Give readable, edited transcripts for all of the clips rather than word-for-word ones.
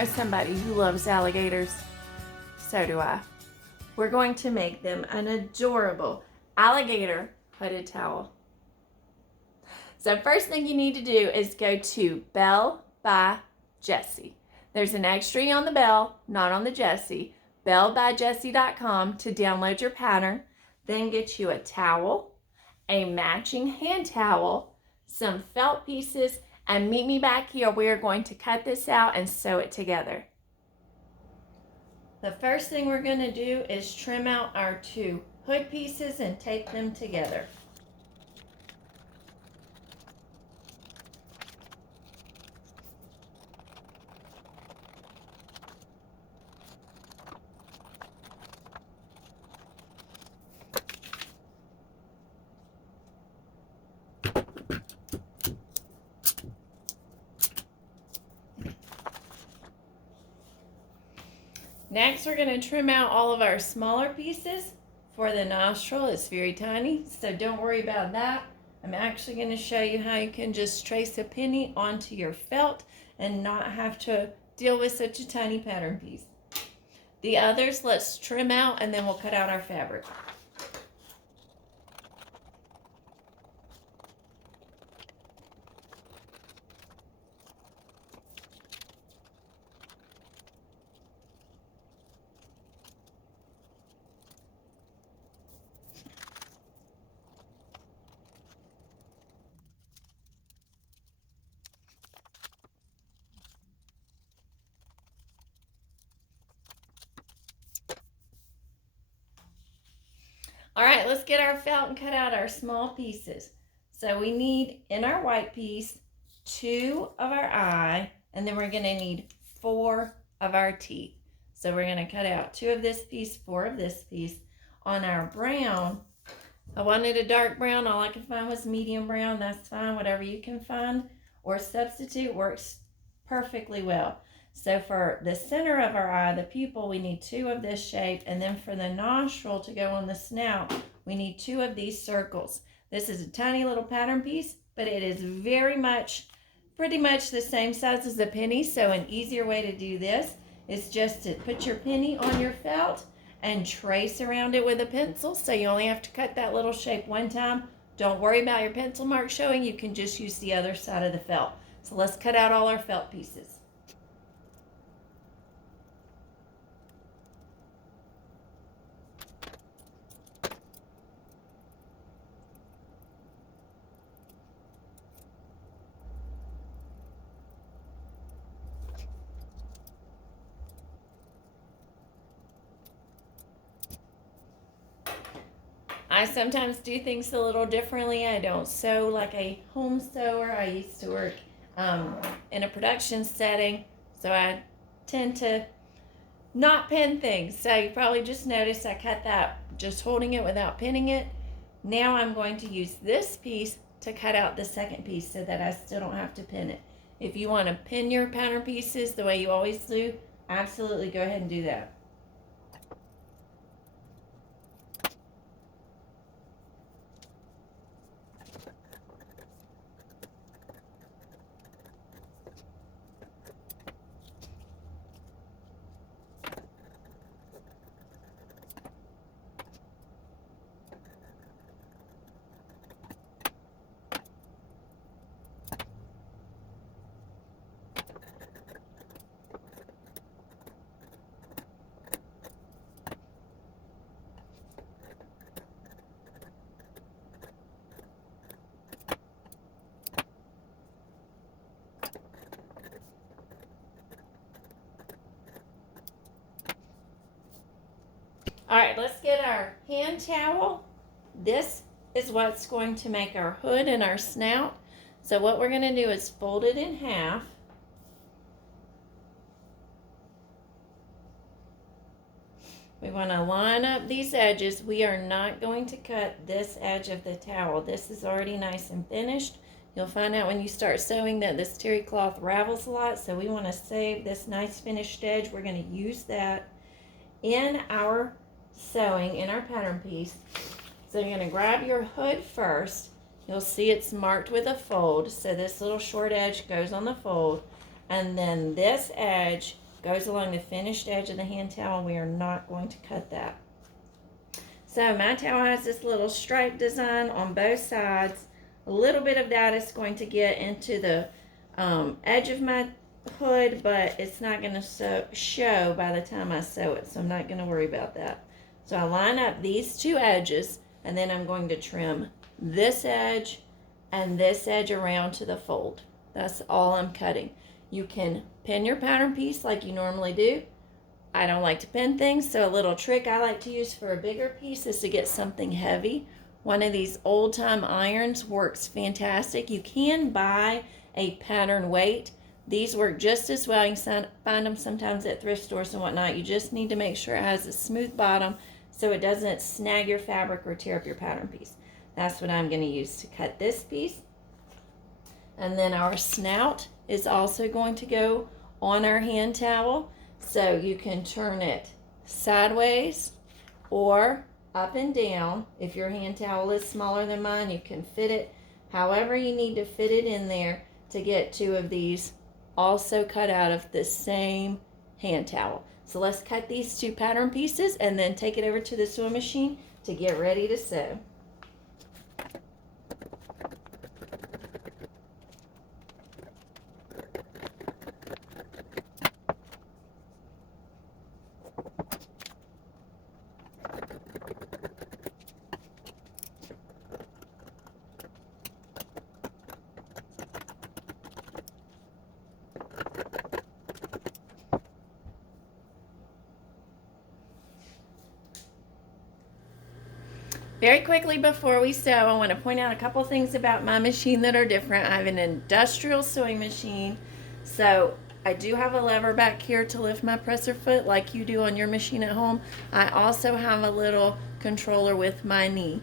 know somebody who loves alligators. So do I. We're going to make them an adorable alligator hooded towel. So first thing you need to do is go to Bell by Jessi. There's an extra on the Bell, not on the Jessi. bellbyjessi.com to download your pattern. Then get you a towel, a matching hand towel, some felt pieces, and meet me back here. We are going to cut this out and sew it together. The first thing we're going to do is trim out our two hood pieces and tape them together. Next, we're going to trim out all of our smaller pieces. For the nostril, it's very tiny, so don't worry about that. I'm actually going to show you how you can just trace a penny onto your felt and not have to deal with such a tiny pattern piece. The others, let's trim out and then we'll cut out our fabric. All right, let's get our felt and cut out our small pieces. So we need, in our white piece, 2 of our eye, and then we're gonna need 4 of our teeth. So we're gonna cut out 2 of this piece, 4 of this piece. On our brown, I wanted a dark brown. All I could find was medium brown. That's fine, whatever you can find. Or substitute works perfectly well. So for the center of our eye, the pupil, we need 2 of this shape. And then for the nostril to go on the snout, we need 2 of these circles. This is a tiny little pattern piece, but it is pretty much the same size as a penny. So an easier way to do this is just to put your penny on your felt and trace around it with a pencil. So you only have to cut that little shape one time. Don't worry about your pencil mark showing. You can just use the other side of the felt. So let's cut out all our felt pieces. I sometimes do things a little differently. I don't sew like a home sewer. I used to work in a production setting, so I tend to not pin things. So you probably just noticed I cut that just holding it without pinning it. Now I'm going to use this piece to cut out the second piece so that I still don't have to pin it. If you want to pin your pattern pieces the way you always do, absolutely go ahead and do that. All right, let's get our hand towel. This is what's going to make our hood and our snout. So what we're going to do is fold it in half. We want to line up these edges. We are not going to cut this edge of the towel. This is already nice and finished. You'll find out when you start sewing that this terry cloth ravels a lot, so we want to save this nice finished edge. We're going to use that in our sewing in our pattern piece. So you're going to grab your hood first. You'll see it's marked with a fold, so this little short edge goes on the fold, and then this edge goes along the finished edge of the hand towel. We are not going to cut that. So my towel has this little stripe design on both sides. A little bit of that is going to get into the edge of my hood, but it's not going to show by the time I sew it, so I'm not going to worry about that. So I line up these two edges, and then I'm going to trim this edge and this edge around to the fold. That's all I'm cutting. You can pin your pattern piece like you normally do. I don't like to pin things, so a little trick I like to use for a bigger piece is to get something heavy. One of these old-time irons works fantastic. You can buy a pattern weight. These work just as well. You can find them sometimes at thrift stores and whatnot. You just need to make sure it has a smooth bottom so it doesn't snag your fabric or tear up your pattern piece. That's what I'm going to use to cut this piece. And then our snout is also going to go on our hand towel. So you can turn it sideways or up and down. If your hand towel is smaller than mine, you can fit it however you need to fit it in there to get two of these also cut out of the same hand towel. So let's cut these two pattern pieces and then take it over to the sewing machine to get ready to sew. Very quickly before we sew, I want to point out a couple things about my machine that are different. I have an industrial sewing machine, so I do have a lever back here to lift my presser foot like you do on your machine at home. I also have a little controller with my knee.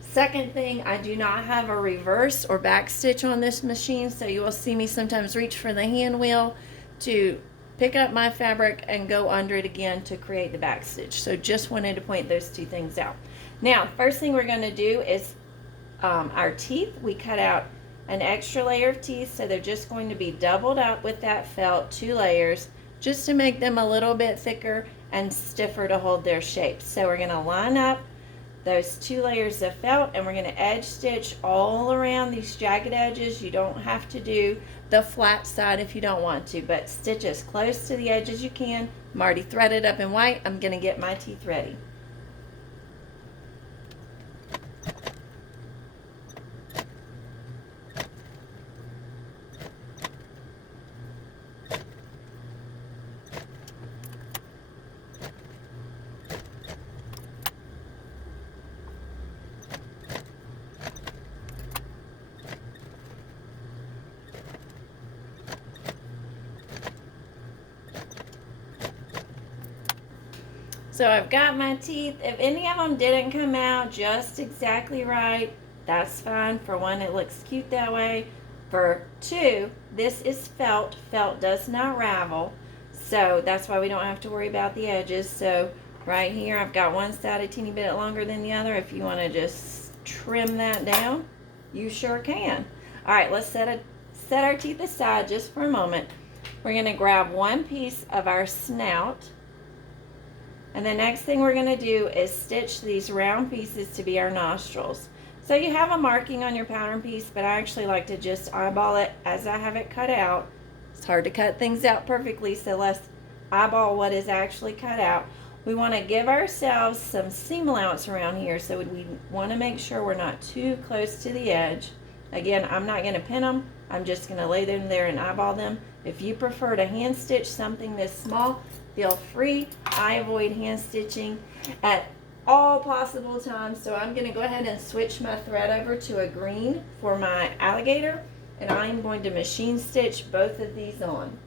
Second thing, I do not have a reverse or back stitch on this machine, so you will see me sometimes reach for the hand wheel to pick up my fabric and go under it again to create the back stitch. So just wanted to point those two things out. Now, first thing we're going to do is our teeth. We cut out an extra layer of teeth, so they're just going to be doubled up with that felt, 2 layers, just to make them a little bit thicker and stiffer to hold their shape. So we're going to line up those 2 layers of felt, and we're going to edge stitch all around these jagged edges. You don't have to do the flat side if you don't want to, but stitch as close to the edge as you can. I'm already threaded up in white. I'm going to get my teeth ready. So I've got my teeth. If any of them didn't come out just exactly right, that's fine. For one, it looks cute that way. For two, this is felt. Felt does not ravel, so that's why we don't have to worry about the edges. So right here, I've got one side a teeny bit longer than the other. If you want to just trim that down, you sure can. All right, let's set our teeth aside just for a moment. We're going to grab one piece of our snout. And the next thing we're going to do is stitch these round pieces to be our nostrils. So you have a marking on your pattern piece, but I actually like to just eyeball it as I have it cut out. It's hard to cut things out perfectly, so let's eyeball what is actually cut out. We want to give ourselves some seam allowance around here, so we want to make sure we're not too close to the edge. Again, I'm not going to pin them. I'm just going to lay them there and eyeball them. If you prefer to hand stitch something this small, feel free. I avoid hand stitching at all possible times, so I'm going to go ahead and switch my thread over to a green for my alligator, and I'm going to machine stitch both of these on.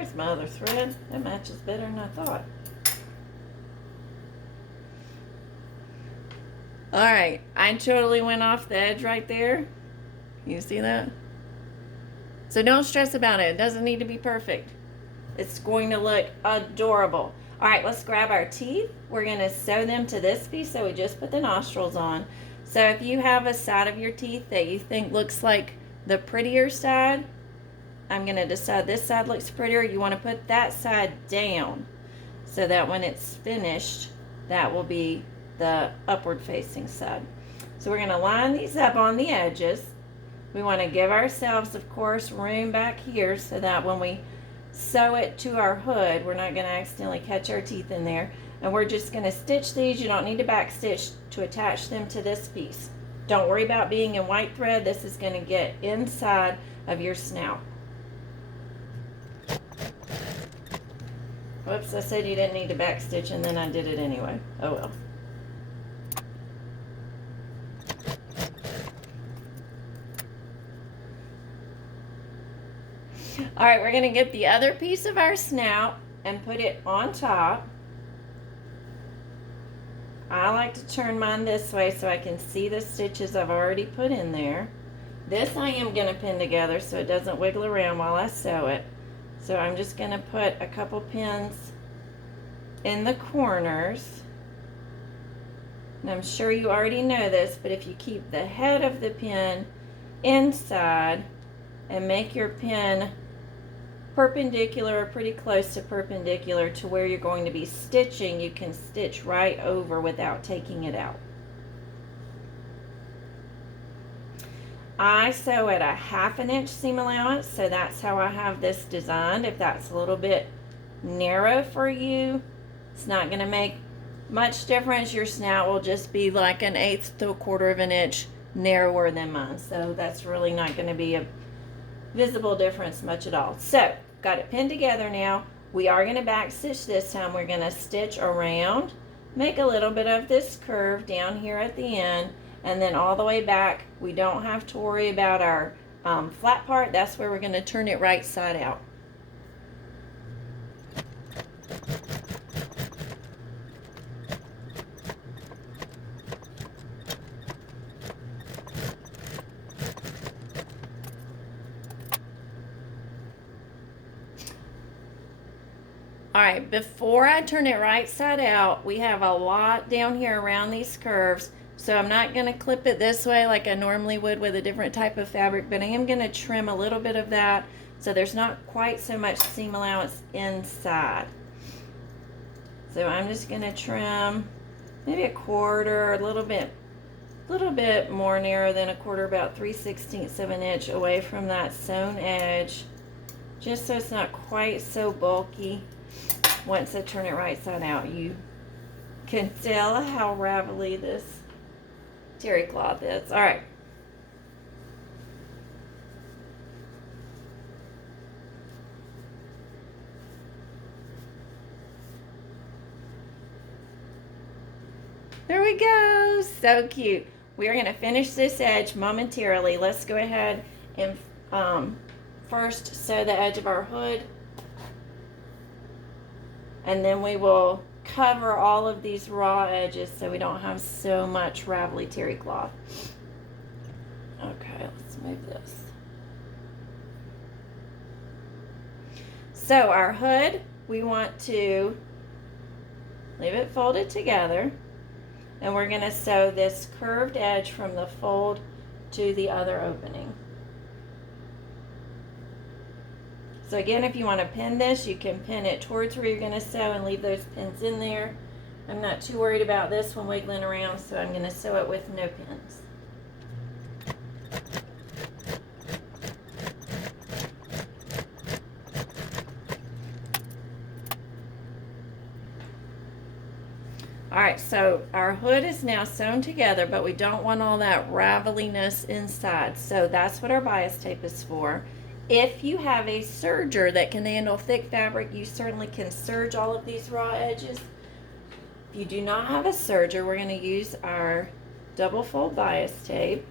there's my other thread. That matches better than I thought. All right, I totally went off the edge right there. You see that? So don't stress about it. It doesn't need to be perfect. It's going to look adorable. All right, let's grab our teeth. We're gonna sew them to this piece, so we just put the nostrils on. So if you have a side of your teeth that you think looks like the prettier side, I'm gonna decide this side looks prettier. You wanna put that side down so that when it's finished, that will be the upward facing side. So we're gonna line these up on the edges. We wanna give ourselves, of course, room back here so that when we sew it to our hood, we're not gonna accidentally catch our teeth in there. And we're just gonna stitch these. You don't need to back stitch to attach them to this piece. Don't worry about being in white thread. This is gonna get inside of your snout. Whoops, I said you didn't need to back stitch and then I did it anyway. Oh well. All right, we're gonna get the other piece of our snout and put it on top. I like to turn mine this way so I can see the stitches I've already put in there. This I am gonna pin together so it doesn't wiggle around while I sew it. So I'm just gonna put a couple pins in the corners. And I'm sure you already know this, but if you keep the head of the pin inside and make your pin perpendicular or pretty close to perpendicular to where you're going to be stitching, you can stitch right over without taking it out. I sew at a 1/2 inch seam allowance, so that's how I have this designed. If that's a little bit narrow for you, it's not going to make much difference. Your snout will just be like 1/8 to 1/4 of an inch narrower than mine, so that's really not going to be a visible difference much at all. So got it pinned together now. We are going to back stitch this time. We're going to stitch around, make a little bit of this curve down here at the end, and then all the way back. We don't have to worry about our flat part. That's where we're going to turn it right side out. All right, before I turn it right side out, we have a lot down here around these curves, so I'm not going to clip it this way like I normally would with a different type of fabric, but I am going to trim a little bit of that so there's not quite so much seam allowance inside. So I'm just going to trim maybe 1/4, a little bit more narrow than 1/4, about 3/16 of an inch away from that sewn edge, just so it's not quite so bulky. Once I turn it right side out, you can tell how ravelly this terry cloth is. All right. There we go. So cute. We're going to finish this edge momentarily. Let's go ahead and first sew the edge of our hood. And then we will cover all of these raw edges so we don't have so much ravelly terry cloth. Okay, let's move this. So our hood, we want to leave it folded together, and we're going to sew this curved edge from the fold to the other opening. So again, if you want to pin this, you can pin it towards where you're going to sew and leave those pins in there. I'm not too worried about this one wiggling around, so I'm going to sew it with no pins. All right, so our hood is now sewn together, but we don't want all that raveliness inside. So that's what our bias tape is for. If you have a serger that can handle thick fabric, you certainly can serge all of these raw edges. If you do not have a serger, we're going to use our double fold bias tape.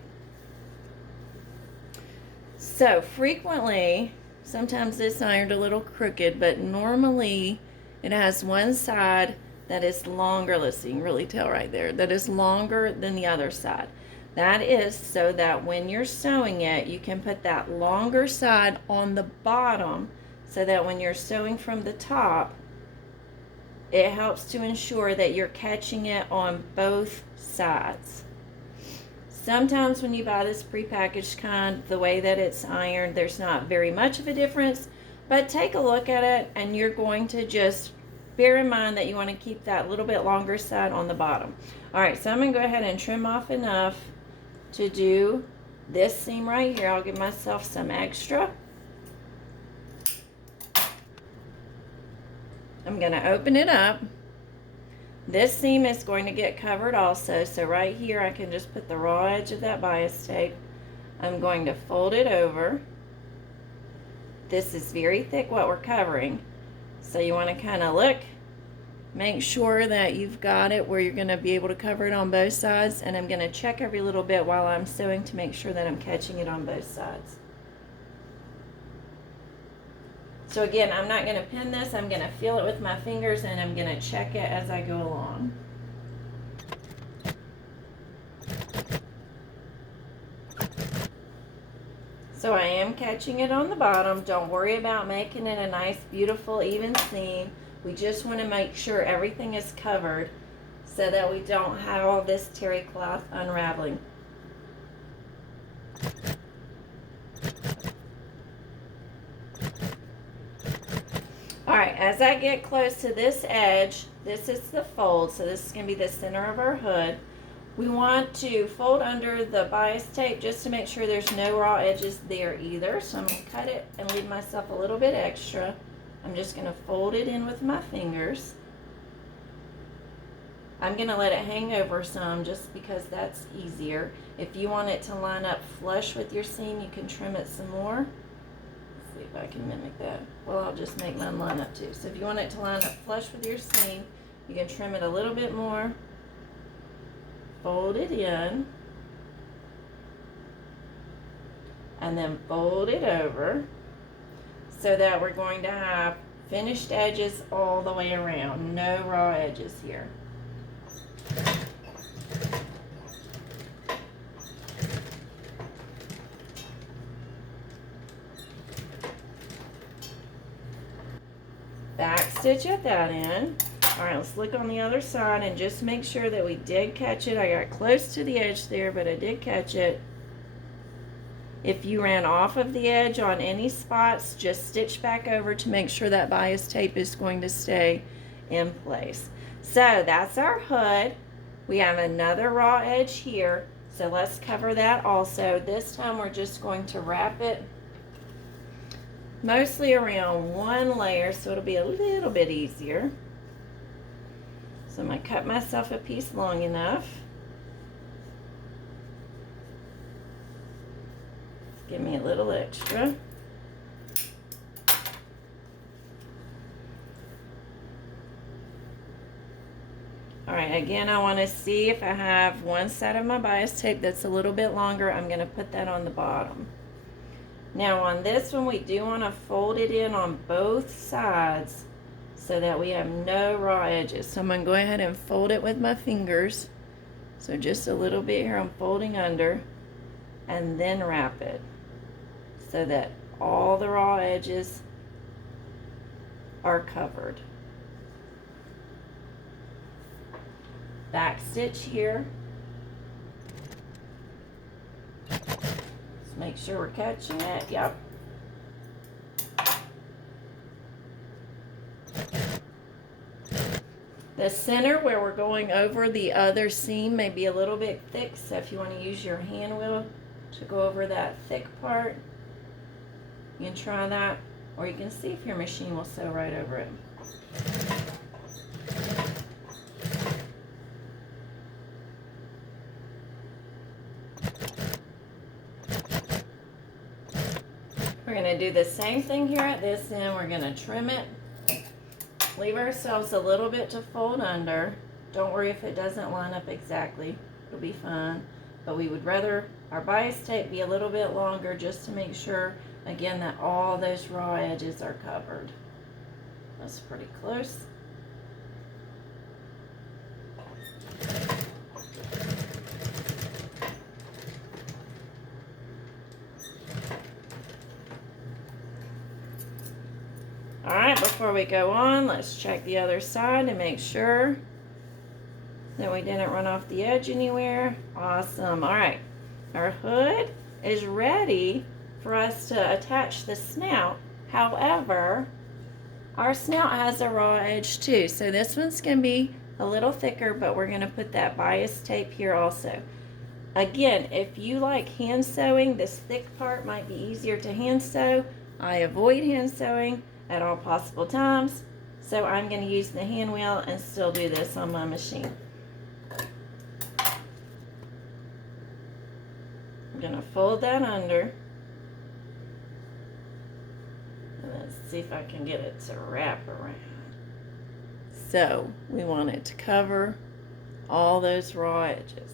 So frequently, Sometimes it's ironed a little crooked, but normally it has one side that is longer. Let's see, you can really tell right there, that is longer than the other side. That is so that when you're sewing it, you can put that longer side on the bottom so that when you're sewing from the top, it helps to ensure that you're catching it on both sides. Sometimes when you buy this prepackaged kind, the way that it's ironed, there's not very much of a difference, but take a look at it and you're going to just bear in mind that you want to keep that little bit longer side on the bottom. All right, so I'm going to go ahead and trim off enough to do this seam right here. I'll give myself some extra. I'm going to open it up. This seam is going to get covered also, so right here I can just put the raw edge of that bias tape. I'm going to fold it over. This is very thick what we're covering, so you want to kind of look, make sure that you've got it where you're going to be able to cover it on both sides, and I'm going to check every little bit while I'm sewing to make sure that I'm catching it on both sides. So again, I'm not going to pin this, I'm going to feel it with my fingers and I'm going to check it as I go along. So I am catching it on the bottom. Don't worry about making it a nice, beautiful, even seam. We just want to make sure everything is covered so that we don't have all this terry cloth unraveling. Alright, as I get close to this edge, this is the fold, so this is going to be the center of our hood. We want to fold under the bias tape just to make sure there's no raw edges there either. So I'm going to cut it and leave myself a little bit extra. I'm just going to fold it in with my fingers. I'm going to let it hang over some just because that's easier. If you want it to line up flush with your seam, you can trim it some more. See if I can mimic that. Well, I'll just make mine line up too. So if you want it to line up flush with your seam, you can trim it a little bit more, fold it in, and then fold it over so that we're going to have finished edges all the way around. No raw edges here. Back stitch at that end. All right, let's look on the other side and just make sure that we did catch it. I got close to the edge there, but I did catch it. If you ran off of the edge on any spots, just stitch back over to make sure that bias tape is going to stay in place. So that's our hood. We have another raw edge here, so let's cover that also. This time we're just going to wrap it mostly around one layer, so it'll be a little bit easier. So I'm going to cut myself a piece long enough. Give me a little extra. All right, again, I want to see if I have one side of my bias tape that's a little bit longer. I'm going to put that on the bottom. Now on this one, we do want to fold it in on both sides so that we have no raw edges. So I'm going to go ahead and fold it with my fingers. So just a little bit here, I'm folding under, and then wrap it so that all the raw edges are covered. Back stitch here. Let's make sure we're catching it. Yep. The center where we're going over the other seam may be a little bit thick, so if you want to use your hand wheel to go over that thick part, you can try that, or you can see if your machine will sew right over it. We're going to do the same thing here at this end. We're going to trim it. Leave ourselves a little bit to fold under. Don't worry if it doesn't line up exactly. It'll be fine. But we would rather our bias tape be a little bit longer just to make sure Again, that all those raw edges are covered. That's pretty close. All right, before we go on, let's check the other side to make sure that we didn't run off the edge anywhere. Awesome. All right, our hood is ready for us to attach the snout. However, our snout has a raw edge too, so this one's going to be a little thicker, but we're going to put that bias tape here also. Again, if you like hand sewing, this thick part might be easier to hand sew. I avoid hand sewing at all possible times, so I'm going to use the hand wheel and still do this on my machine. I'm going to fold that under. Let's see if I can get it to wrap around. So we want it to cover all those raw edges.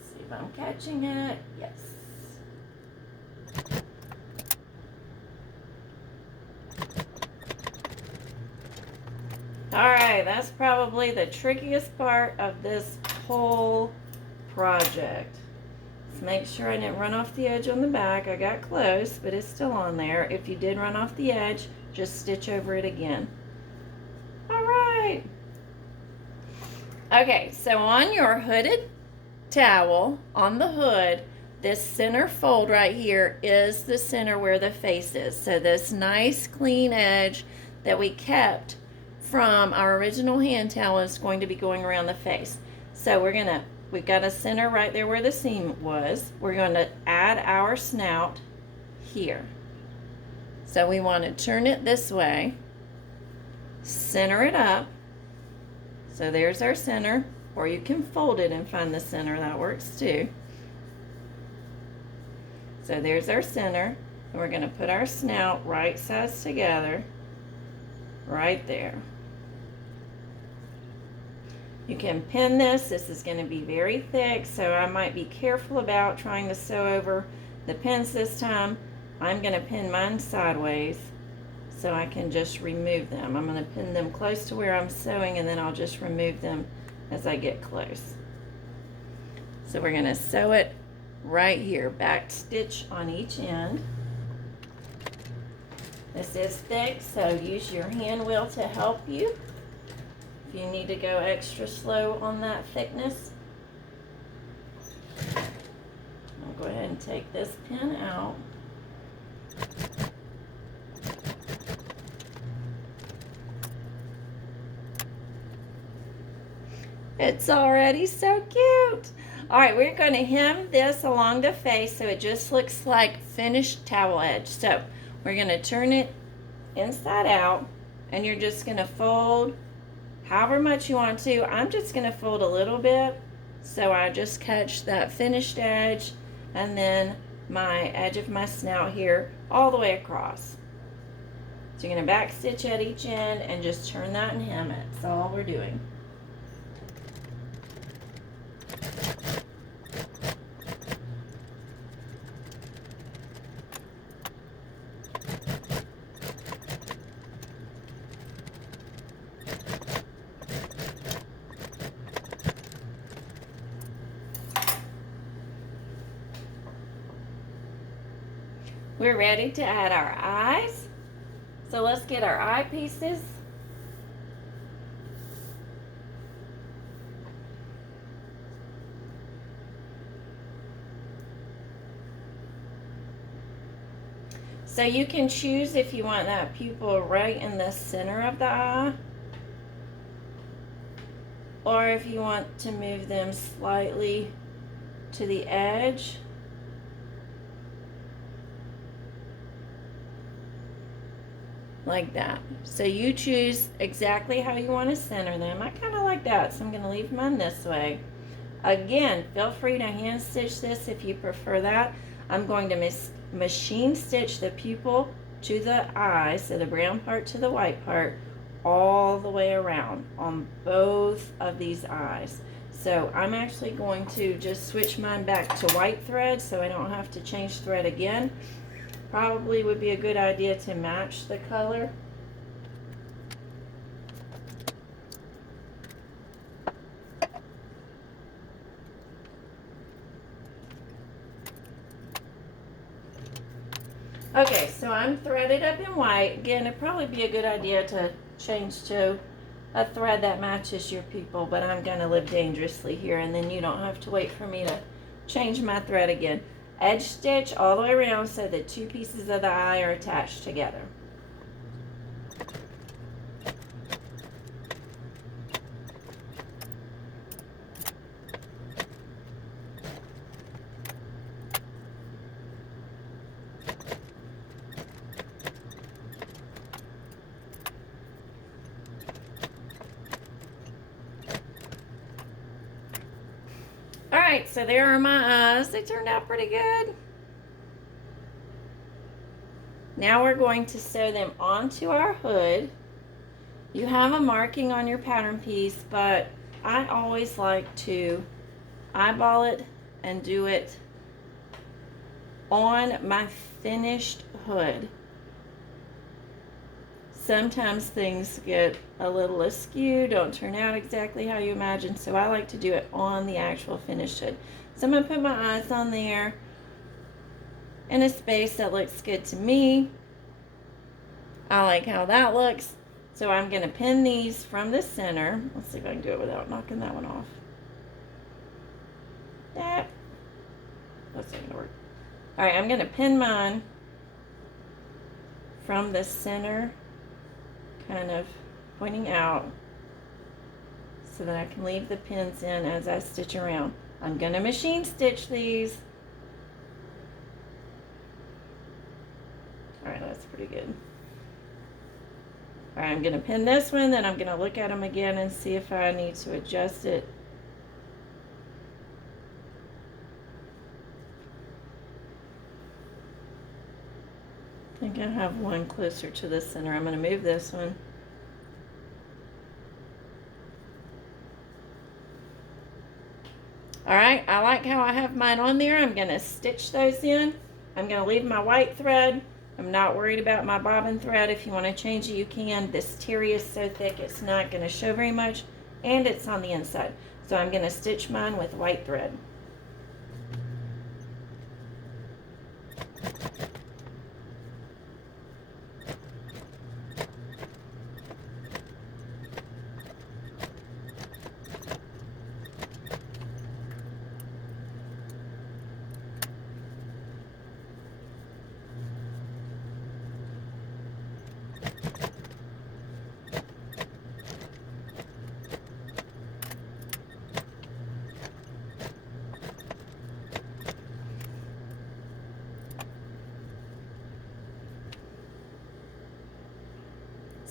See if I'm catching it. Yes. All right, that's probably the trickiest part of this whole project. Make sure I didn't run off the edge on the back. I got close, but it's still on there. If you did run off the edge, just stitch over it again. All right. Okay, so on your hooded towel, on the hood, this center fold right here is the center where the face is. So this nice clean edge that we kept from our original hand towel is going to be going around the face. So we've got a center right there where the seam was. We're going to add our snout here. So we want to turn it this way, center it up. So there's our center, or you can fold it and find the center, that works too. So there's our center, and we're going to put our snout right sides together, right there. You can pin this. This is going to be very thick, so I might be careful about trying to sew over the pins this time. I'm going to pin mine sideways so I can just remove them. I'm going to pin them close to where I'm sewing, and then I'll just remove them as I get close. So we're going to sew it right here, back stitch on each end. This is thick, so use your hand wheel to help you if you need to go extra slow on that thickness. I'll go ahead and take this pin out. It's already so cute. All right, we're going to hem this along the face so it just looks like finished towel edge. So we're going to turn it inside out, and you're just going to fold however much you want to. I'm just going to fold a little bit so I just catch that finished edge, and then my edge of my snout here all the way across. So you're going to back stitch at each end and just turn that and hem it. That's all we're doing. We're ready to add our eyes. So let's get our eye pieces. So you can choose if you want that pupil right in the center of the eye, or if you want to move them slightly to the edge. Like that. So you choose exactly how you want to center them. I kind of like that, so I'm going to leave mine this way. Again, feel free to hand stitch this if you prefer that. I'm going to machine stitch the pupil to the eye, so the brown part to the white part, all the way around on both of these eyes. So I'm actually going to just switch mine back to white thread so I don't have to change thread again. Probably would be a good idea to match the color. Okay, so I'm threaded up in white. Again, it'd probably be a good idea to change to a thread that matches your pupil, but I'm gonna live dangerously here, and then you don't have to wait for me to change my thread again. Edge stitch all the way around so the two pieces of the eye are attached together. Alright, so there are my eyes. They turned out pretty good. Now we're going to sew them onto our hood. You have a marking on your pattern piece, but I always like to eyeball it and do it on my finished hood. Sometimes things get a little askew, don't turn out exactly how you imagine, so I like to do it on the actual finished hood. So I'm going to put my eyes on there in a space that looks good to me. I like how that looks. So I'm going to pin these from the center. Let's see if I can do it without knocking that one off. That's not going to work. Alright, I'm going to pin mine from the center, kind of pointing out, so that I can leave the pins in as I stitch around. I'm going to machine stitch these. Alright, that's pretty good. Alright, I'm going to pin this one, then I'm going to look at them again and see if I need to adjust it. I think I have one closer to the center. I'm going to move this one. Alright, I like how I have mine on there. I'm going to stitch those in. I'm going to leave my white thread. I'm not worried about my bobbin thread. If you want to change it, you can. This terry is so thick it's not going to show very much, and it's on the inside. So I'm going to stitch mine with white thread.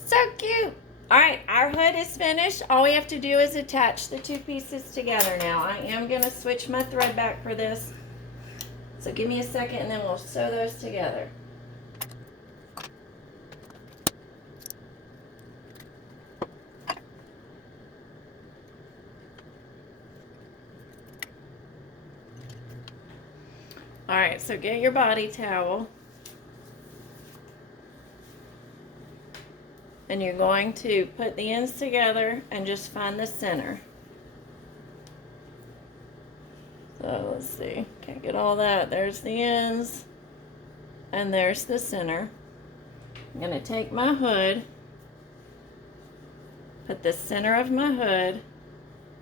So cute. Alright, our hood is finished. All we have to do is attach the two pieces together now. I am going to switch my thread back for this. So give me a second and then we'll sew those together. Alright, so get your body towel. And you're going to put the ends together and just find the center. So let's see, can't get all that. There's the ends and there's the center. I'm going to take my hood, put the center of my hood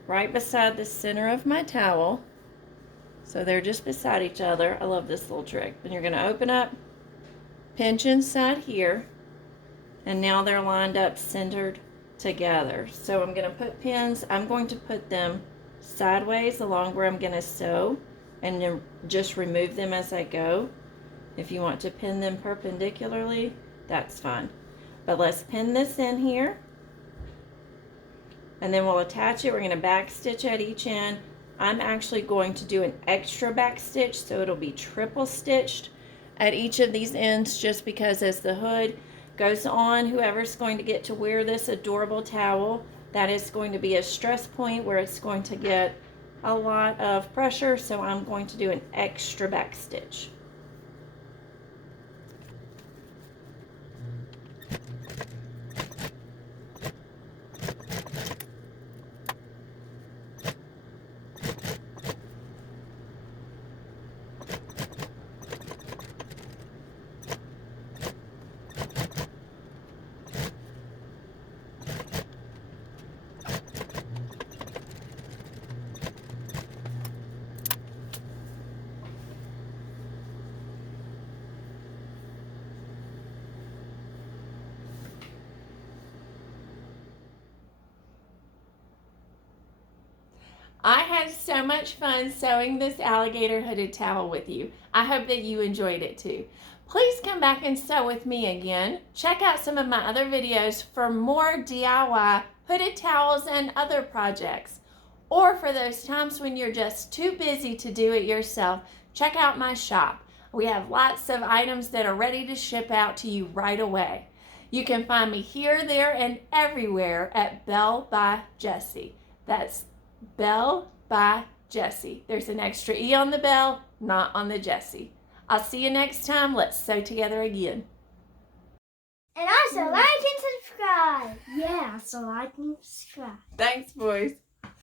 right beside the center of my towel. So they're just beside each other. I love this little trick. Then you're going to open up, pinch inside here. And now they're lined up, centered together. So I'm going to put pins. I'm going to put them sideways along where I'm going to sew, and then just remove them as I go. If you want to pin them perpendicularly, that's fine. But let's pin this in here. And then we'll attach it. We're going to back stitch at each end. I'm actually going to do an extra back stitch, so it'll be triple stitched at each of these ends, just because as the hood goes on, whoever's going to get to wear this adorable towel that is going to be a stress point where it's going to get a lot of pressure, so I'm going to do an extra back stitch. I had so much fun sewing this alligator hooded towel with you. I hope that you enjoyed it too. Please come back and sew with me again. Check out some of my other videos for more DIY hooded towels and other projects. Or for those times when you're just too busy to do it yourself, check out my shop. We have lots of items that are ready to ship out to you right away. You can find me here, there, and everywhere at Belle by Jessi. That's Belle by Jessi. There's an extra E on the Belle, not on the Jessi. I'll see you next time. Let's sew together again. And also like and subscribe. Yeah, so like and subscribe. Thanks, boys.